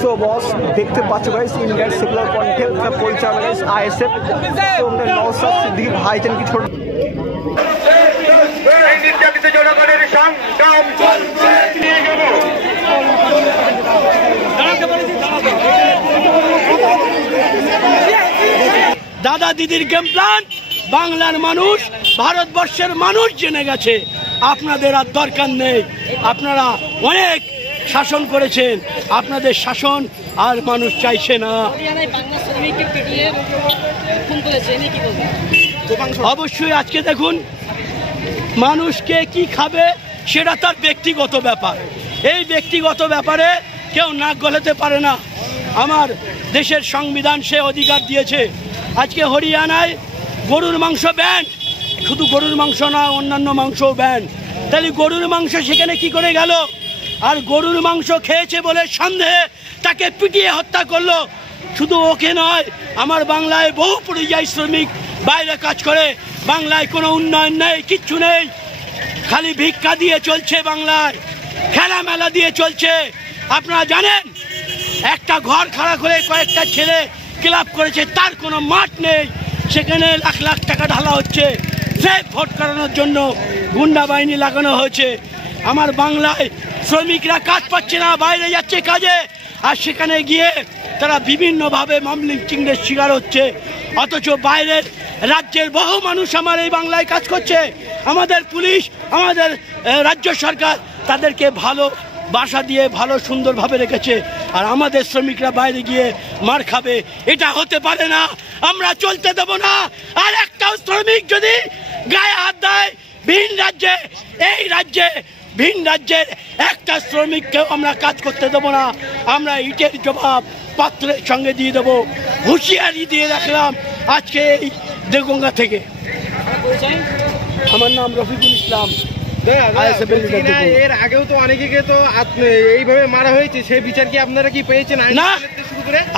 So বস দেখতে পাচ্ছ guys ইন্ডিয়ার সেকুলার কন্টেন্ট পরিচালনা গাইস আইএসএফ তো আমরা নওশাদ সিদ্দিকী ভাইজান কি ছোট নির্যাতিত জনগণের সংগ্রাম চলছে নিয়ে গেল দাদা দিদির গেম প্ল্যান বাংলার মানুষ ভারতবর্ষের মানুষ জেনে গেছে। আপনাদের আর দরকার নেই, আপনারা অনেক শাসন করেছেন, আপনাদের শাসন আর মানুষ চাইছে না। অবশ্যই আজকে দেখুন মানুষকে কি খাবে সেটা তার ব্যক্তিগত ব্যাপার, এই ব্যক্তিগত ব্যাপারে কেউ নাক গলাতে পারে না। আমার দেশের সংবিধান সে অধিকার দিয়েছে। আজকে হরিয়ানায় গরুর মাংস ব্যান, শুধু গরুর মাংস না অন্যান্য মাংসও ব্যান। তাহলে গরুর মাংস সেখানে কি করে গেল? আর গরুর মাংস খেয়েছে বলে সন্দেহে তাকে পিটিয়ে হত্যা করলো। শুধু ওকে নয়, আমার বাংলায় বহু পরিযায়ী শ্রমিক বাইরে কাজ করে, বাংলায় কোনো উন্নয়ন নেই, কিচ্ছু নেই, খালি ভিক্ষা দিয়ে চলছে, বাংলায় খেলা মেলা দিয়ে চলছে। আপনারা জানেন একটা ঘর খাড়া করে কয়েকটা ছেলে ক্লাব করেছে, তার কোনো মাঠ নেই, সেখানে লাখ লাখ টাকা ঢালা হচ্ছে, ফেক ভোট করানোর জন্য গুন্ডা বাহিনী লাগানো হয়েছে। আমার বাংলায় শ্রমিকরা কাজ পাচ্ছে না, বাইরে যাচ্ছে কাজে, আর সেখানে গিয়ে তারা বিভিন্নভাবে মবলিঞ্চিংয়ের শিকার হচ্ছে। অথচ বাইরের রাজ্যের বহু মানুষ আমার এই বাংলায় কাজ করছে। আমাদের পুলিশ, আমাদের রাজ্য সরকার তাদেরকে ভালো বাসা দিয়ে ভালো সুন্দরভাবে রেখেছে, আর আমাদের শ্রমিকরা বাইরে গিয়ে মার খাবে। এটা হতে পারে না, আমরা চলতে দেব না। আর একটাও শ্রমিক যদি গায়ে হাত দেয় ভিন রাজ্যে, এই রাজ্যে ভিন রাজ্যের একটা শ্রমিককেও আমরা কাজ করতে দেব না। আমরা ইটের জবাব পাত্রের সঙ্গে দিয়ে দেবো, হুঁশিয়ারি দিয়ে রাখলাম আজকে এই দেগঙ্গা থেকে। আমার নাম রফিকুল ইসলাম। এর আগেও তো অনেকে তো এইভাবে মারা হয়েছে, সেই বিচার কি আপনারা কি পেয়েছেন? না,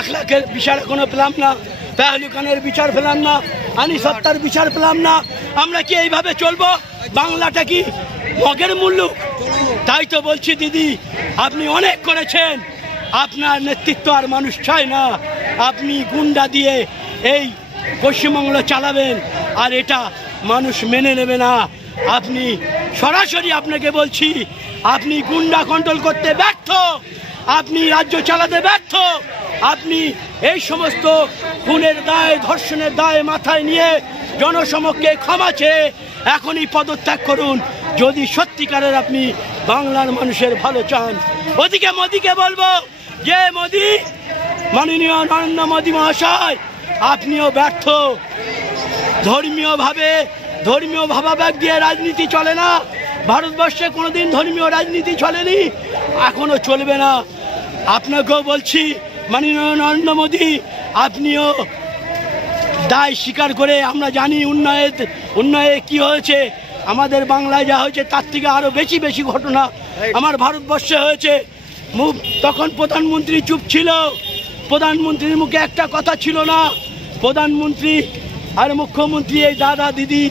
আখলাকের বিচার এখনো পেলাম না, পেহলুকানের বিচার পেলাম না, আনিস হত্যার বিচার পেলাম না। আমরা কি এইভাবে চলবো? বাংলাটা কি মগের মূল্য? তাই তো বলছি দিদি, আপনি অনেক করেছেন, আপনার নেতৃত্ব আর মানুষ চায় না। আপনি গুন্ডা দিয়ে এই পশ্চিমবঙ্গ চালাবেন, আর এটা মানুষ মেনে নেবে না। আপনি সরাসরি আপনাকে বলছি, আপনি গুন্ডা কন্ট্রোল করতে ব্যর্থ, আপনি রাজ্য চালাতে ব্যর্থ, আপনি এই সমস্ত খুনের দায়, ধর্ষণের দায় মাথায় নিয়ে জনসমক্ষে ক্ষমা চেয়ে এখনই পদত্যাগ করুন, যদি সত্যিকারের আপনি বাংলার মানুষের ভালো চান। ওদিকে মোদিকে বলবো যে মোদি, মাননীয় নরেন্দ্র মোদী মহাশয়, আপনিও ব্যর্থ। ধর্মীয় ভাবাবেগ দিয়ে রাজনীতি চলে না, ভারতবর্ষে কোনোদিন ধর্মীয় রাজনীতি চলেনি, এখনো চলবে না। আপনাকেও বলছি মাননীয় নরেন্দ্র মোদী, আপনিও দায় স্বীকার করে, আমরা জানি উন্নয়ে কি হয়েছে, আমাদের বাংলায় যা হয়েছে তার থেকে আরো বেশি বেশি ঘটনা আমার ভারতবর্ষে হয়েছে। তখন প্রধানমন্ত্রী চুপ ছিল, প্রধানমন্ত্রীর মুখে একটা কথা ছিল না। প্রধানমন্ত্রী আর মুখ্যমন্ত্রী এই দাদা দিদি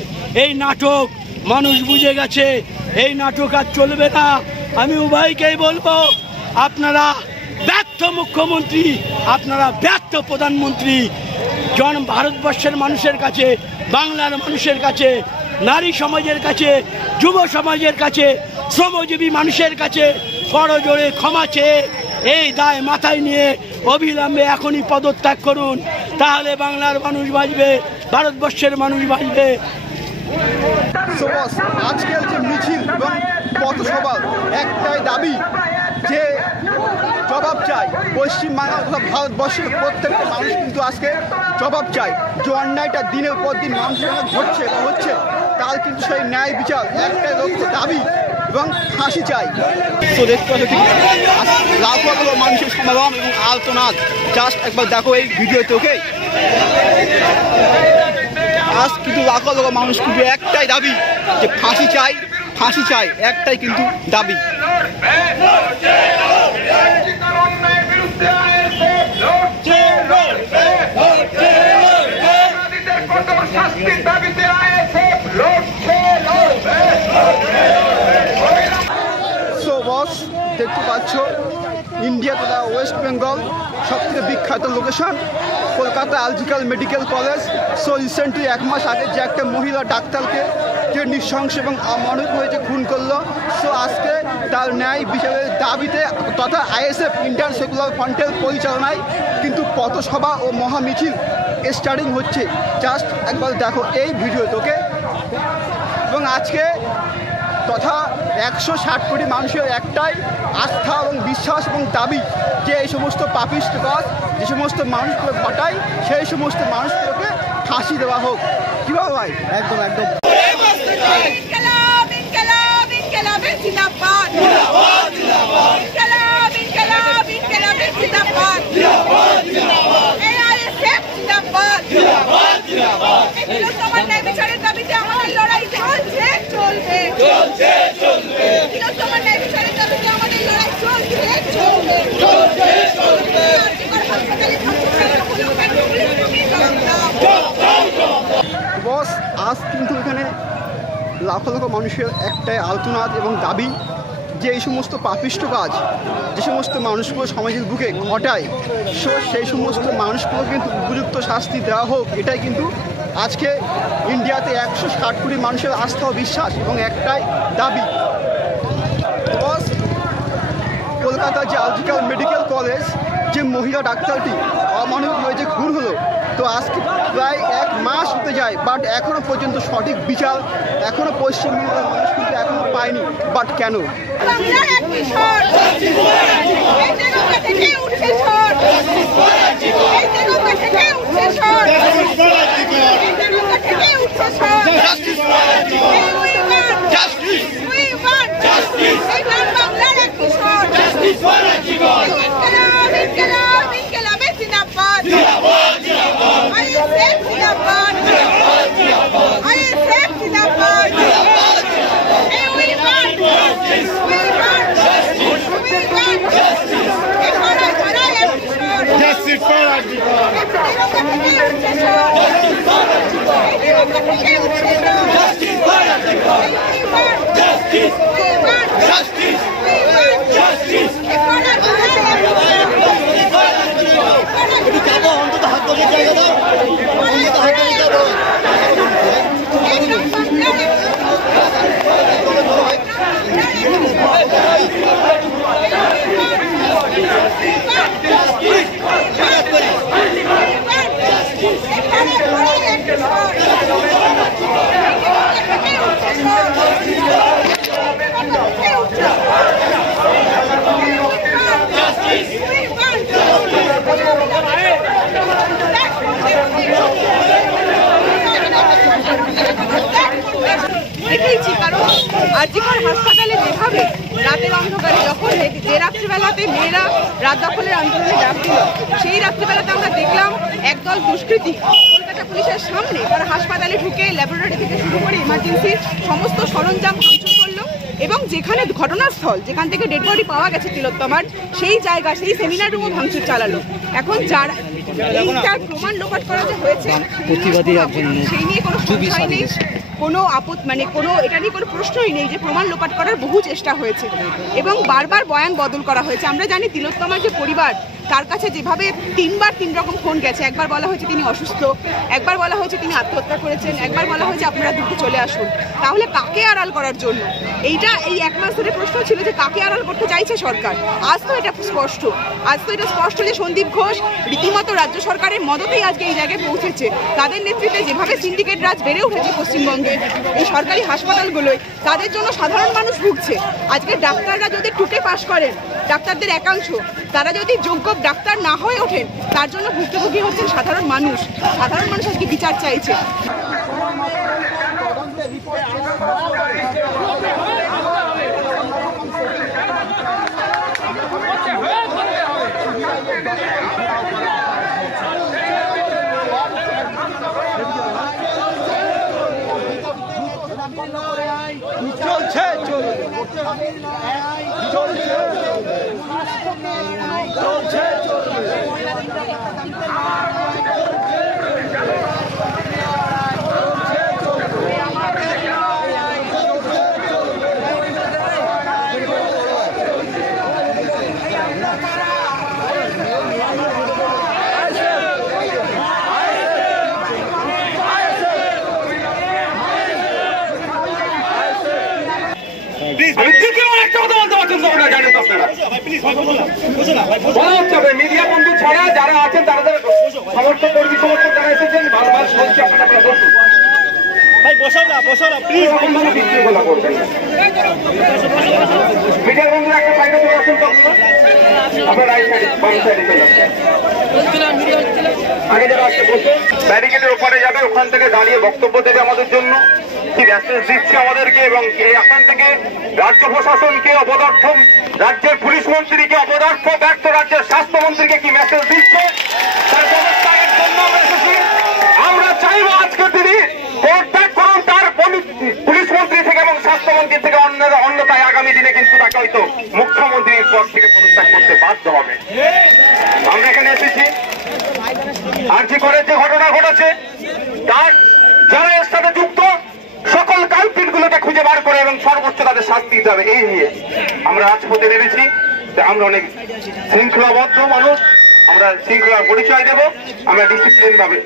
এই নাটক মানুষ বুঝে গেছে, এই নাটক আর চলবে না। আমি উভয়কেই বলবো, আপনারা ব্যর্থ মুখ্যমন্ত্রী, আপনারা ব্যর্থ প্রধানমন্ত্রী। ভারতবর্ষের মানুষের কাছে, বাংলার মানুষের কাছে, নারী সমাজের কাছে, যুব সমাজের কাছে, শ্রমজীবী মানুষের কাছে করজোড়ে ক্ষমা চেয়ে এই দায় মাথায় নিয়ে অবিলম্বে এখনই পদত্যাগ করুন, তাহলে বাংলার মানুষ বাঁচবে, ভারতবর্ষের মানুষ বাঁচবে। আজকের যে মিছিল এবং পথসভা একটাই দাবি, যে জবাব চাই পশ্চিমবাংলা তথা ভারতবর্ষের প্রত্যেকটা মানুষ কিন্তু আজকে জবাব চাই। যে অন্যায়টা দিনের পর দিন মানুষের সঙ্গে ঘটছে বা হচ্ছে, তার কিন্তু সেই ন্যায় বিচার একটাই লক্ষ্য দাবি এবং ফাঁসি চাই। তো দেখতে পাচ্ছি লাখো মানুষের সমাগম এবং আলতনাদ, জাস্ট একবার দেখো এই ভিডিওতে, ওকে? আজ কিন্তু লাখো মানুষ কিন্তু একটাই দাবি, যে ফাঁসি চাই, ফাঁসি চাই, একটাই কিন্তু দাবি। দেখতে পাচ্ছ ইন্ডিয়া তথা ওয়েস্ট বেঙ্গল সবথেকে বিখ্যাত লোকেশন কলকাতা আলজিক্যাল মেডিকেল কলেজ। সো রিসেন্টলি 1 মাস আগে যে একটা মহিলা ডাক্তারকে যে নৃশংস এবং অমানবিক হয়েছে খুন করলো, সো আজকে তার ন্যায় বিচারের দাবিতে তথা আইএসএফ ইন্ডিয়ান সেকুলার ফ্রন্টের পরিচালনায় কিন্তু পথসভা ও মহামিছিল স্টার্টিং হচ্ছে। জাস্ট একবার দেখো এই ভিডিও তোকে। এবং আজকে তথা 160 কোটি মানুষের একটাই আস্থা এবং বিশ্বাস এবং দাবি যে এই সমস্ত পাপিষ্ট কাজ যে সমস্ত মানুষগুলো ঘটায় সেই সমস্ত মানুষগুলোকে ফাঁসি দেওয়া হোক। কি বল ভাই? একদম একদম। বস আজ কিন্তু এখানে লাখো লাখো মানুষের একটাই আর্তনাদ এবং দাবি যে এই সমস্ত পাপিষ্ট কাজ যে সমস্ত মানুষগুলো সমাজের বুকে ঘটায়, সো সেই সমস্ত মানুষগুলো কিন্তু উপযুক্ত শাস্তি দেওয়া হোক। এটাই কিন্তু আজকে ইন্ডিয়াতে 160 কোটি মানুষের আস্থা ও বিশ্বাস এবং একটাই দাবি। বস কলকাতার যে আলজিক্যাল মেডিকেল কলেজ যে মহিলা ডাক্তারটি অমানবিক হয়ে যে খুন হলো, তো আজকে প্রায় 1 মাস হতে যায়, বাট এখনো পর্যন্ত সঠিক বিচার এখনো পশ্চিমবঙ্গের মানুষ কিন্তু এখনো পায়নি। বাট কেন? আজিকার হাসপাতালে যেভাবে রাতের অন্ধকারে যখন যে রাত্রিবেলাতে মেয়েরা রাত দখলের আন্দোলনে ডাক দিল, সেই রাত্রিবেলাতে আমরা দেখলাম একদল দুষ্কৃতী কলকাতা পুলিশের সামনে তারা হাসপাতালে ঢুকে ল্যাবরেটরি থেকে শুরু করে ইমার্জেন্সির সমস্ত সরঞ্জাম ভাঙচুর করলো এবং যেখানে ঘটনাস্থল যেখান থেকে ডেড বডি পাওয়া গেছে তিলোত্তমার সেই জায়গা সেই সেমিনার রুমও ভাঙচুর চালালো। এখন যারা এইটার প্রমাণ লোপাট করা যে হয়েছে সেই নিয়ে কোনো সংশয় নেই, কোনো কোনো এটা নিয়ে কোনো প্রশ্নই নেই যে প্রমাণ লোপাট করার বহু চেষ্টা হয়েছে এবং বারবার বয়ান বদল করা হয়েছে। আমরা জানি তিলোত্তমার যে পরিবার তার কাছে যেভাবে 3 বার 3 রকম ফোন গেছে, একবার বলা হয়েছে তিনি অসুস্থ, একবার বলা হয়েছে তিনি আত্মহত্যা করেছেন, একবার বলা হয়েছে আপনারা দ্রুত চলে আসুন। তাহলে কাকে আড়াল করার জন্য? এই 1 মাস ধরে প্রশ্ন ছিল যে কাকে আড়াল করতে চাইছে সরকার। আজ তো এটা স্পষ্ট যে সন্দীপ ঘোষ রীতিমতো রাজ্য সরকারের মদতেই আজকে এই জায়গায় পৌঁছেছে। তাদের নেতৃত্বে যেভাবে সিন্ডিকেট রাজ বেড়ে উঠেছে পশ্চিমবঙ্গে এই সরকারি হাসপাতালগুলোয়, তাদের জন্য সাধারণ মানুষ ভুগছে। আজকে ডাক্তাররা যদি টুকে পাশ করেন, ডাক্তারদের একাংশ তারা যদি যোগ্য ডাক্তার না হয়ে ওঠেন, তার জন্য ভুক্তভোগী হচ্ছেন সাধারণ মানুষ। সাধারণ মানুষ আজকে বিচার চাইছে। কেমন একটা কথা বলতে পারছেন তো না, জানেন তো আপনারা। বলা হচ্ছে হবে মিডিয়া বন্ধু ছাড়া যারা আছেন তাদের সমর্থক কর্মী সমর্থক যারা এসেছেন ভালোভাবে বলছি আপনারা বলুন ভাই বসাও না প্লিজ আপনারা বিশৃঙ্খলা করবেন না। মিডিয়া বন্ধুরা একটা সাইডে চলে আসুন তো আপনারা রাইট সাইডে বাম সাইডে চলে আসুন। আগে যারা আসছে বসুন, ব্যারিকেডের ওপারে যাবে, ওখান থেকে দাঁড়িয়ে বক্তব্য দেবে আমাদের জন্য কি মেসেজ দিচ্ছে আমাদেরকে, এবং এখান থেকে রাজ্য প্রশাসনকে অপদার্থ, রাজ্যের পুলিশ মন্ত্রীকে অপদার্থ, ব্যর্থ রাজ্যের স্বাস্থ্যমন্ত্রীকে কি মেসেজ দিচ্ছে তার ব্যবস্থার জন্য আমরা এসেছি। আমরা চাইবো আজকে তিনি পদত্যাগ করুন তার পুলিশ মন্ত্রী থেকে এবং স্বাস্থ্যমন্ত্রী থেকে, অন্যথায় আগামী দিনে কিন্তু তাকে হয়তো মুখ্যমন্ত্রীর পদ থেকে পদত্যাগ করতে বাধ্য হবে। আমরা এখানে এসেছি আরজি করে যে ঘটনা ঘটেছে তার যারা এর সাথে যুক্ত সকল কালপিট গুলোকে খুঁজে বার করে এবং সর্বোচ্চ তাদের শাস্তি দিতে হবে, এই নিয়ে আমরা রাজপথে নেমেছি। আমরা অনেক শৃঙ্খলাবদ্ধ মানুষ, আমরা শৃঙ্খলার পরিচয় দেব, আমরা ডিসিপ্লিন ভাবে